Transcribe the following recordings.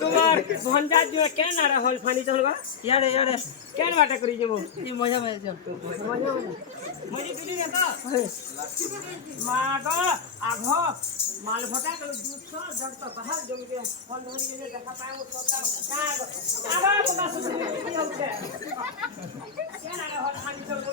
তোমার ভঞ্জার জন্য কেন আর হল ফানি চলবা ইয়ারে ইয়ারে কেন বাটা করি যাব এই মজা মজা যাও মজি তুই নে তো মা গো আঘ মাল ভটা তো 200 জগ তো বাহার জমিতে ফল ধরি গেলে দেখা পায় ও সব আবার কোনা সুতি কি হচ্ছে কেন আর হল ফানি চলবা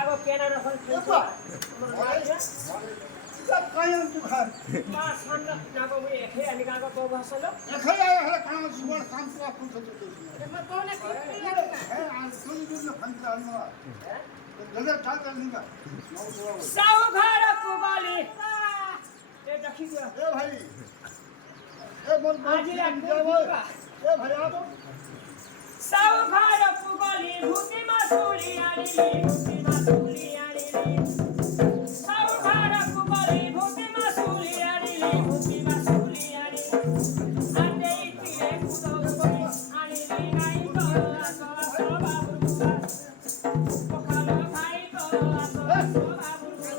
आगो केना रखल छो सब कायम तू घर मा सन नागो में एखे अनिकागो तो भासलो एखे है काम सुबह काम को अपन से तो मैं कोने है आज सुन दूर में फंस जाना गलत क्या कर लेगा साउ घर कुबाली ए देखी गया ए भाई ए मन आज रात ए भाई आप साउ घर कुबाली भूति मासुली आली भूति मासुली आली साउ घर कुबाली भूति मासुली आली भूति मासुली आली अंदे इतिरे कुदो कुबाली आली गाई तो आसो आसो बाबुआ पखालो खाई तो आसो आसो बाबुआ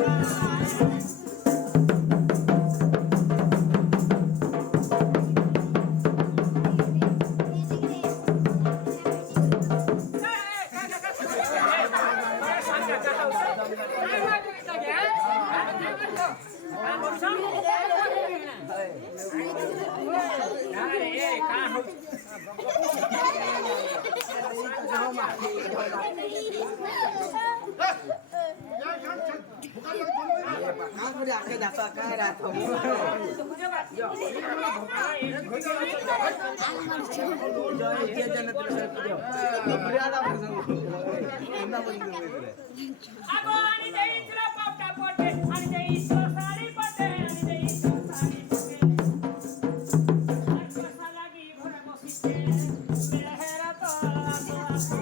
आके दासा का रात हो ये जन्नत में से जो मर्यादा आगो आनी देई इतरा पापटा पोटे आनी देई इतरा साड़ी पटे आनी देई इतरा साड़ी पटे आको सालागी भोर बसिते मेरा हेरा तो आसो आसो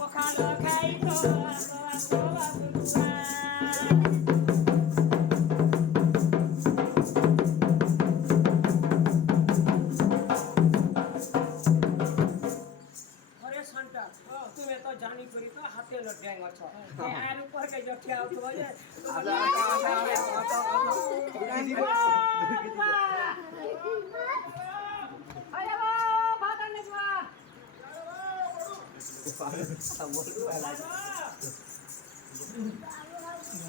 पखालो खाई तो आसो आसो बाबुआ तुम्हें तो जानी करी तो हाथे लग जाएगा अच्छा ये आर ऊपर के जो क्या होता है अरे वो भागा नहीं हुआ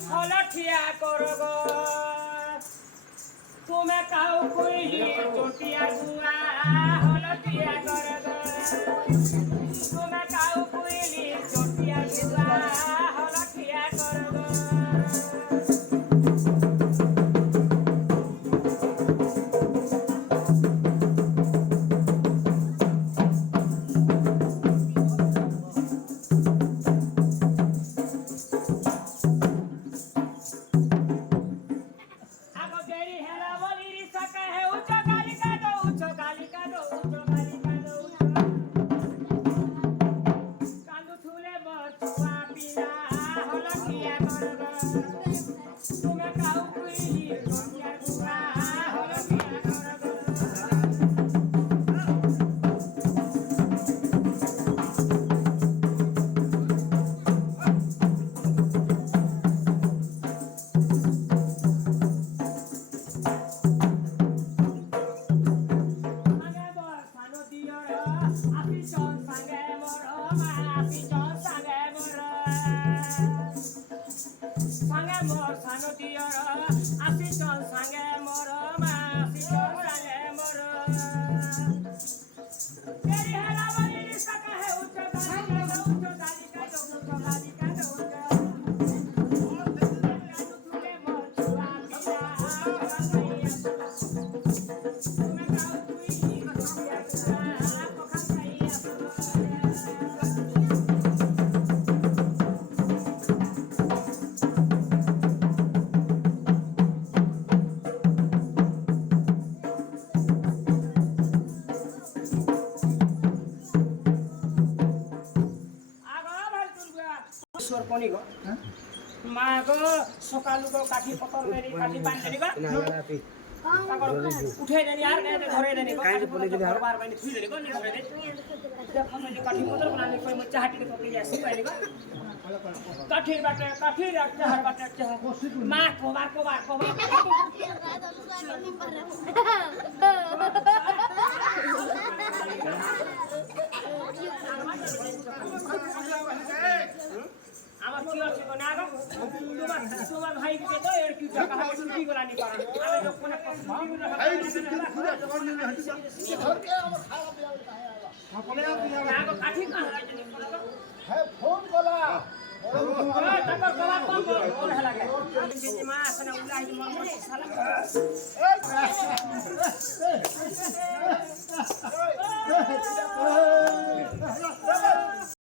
হলঠিয়া করগ তুমি কাউ কইলি চটিয়া গুয়া হলঠিয়া করগ তুমি কাউ কইলি চটিয়া গুয়া হলঠিয়া করগ কোনি গো মা গো সকালু গো কাঠি পতর মেরি কাঠি পানি দেনি গো তারপর উঠে দেনি আর ঘরে দেনি গো কাঠি পতর ঘর বার বাইনি থুই দেনি গো নি ঘরে দেনি দেখো আমি কাঠি পতর বনানি কই মচ্চা হাটি के पकड़ी जासी বাইনি गो কাঠি বাটে কাঠি রাখতে হর বাটে মা কোবার কোবার কোবার আমার কি হচ্ছে না গো তোমার ভাই কে তো এর কি টাকা হবে কি গলা নি পারা আমি লোক কোন এই খুদা জবান নিয়ে হাঁটি ঘর কে আমার খাওয়া পিয়া সকলে পিয়া না গো কাঠি কান লাগে নি है फोन कला তারপর কলা কম বল লাগে যে মা আসনা উল্লাহি মোহাম্মদ সালাম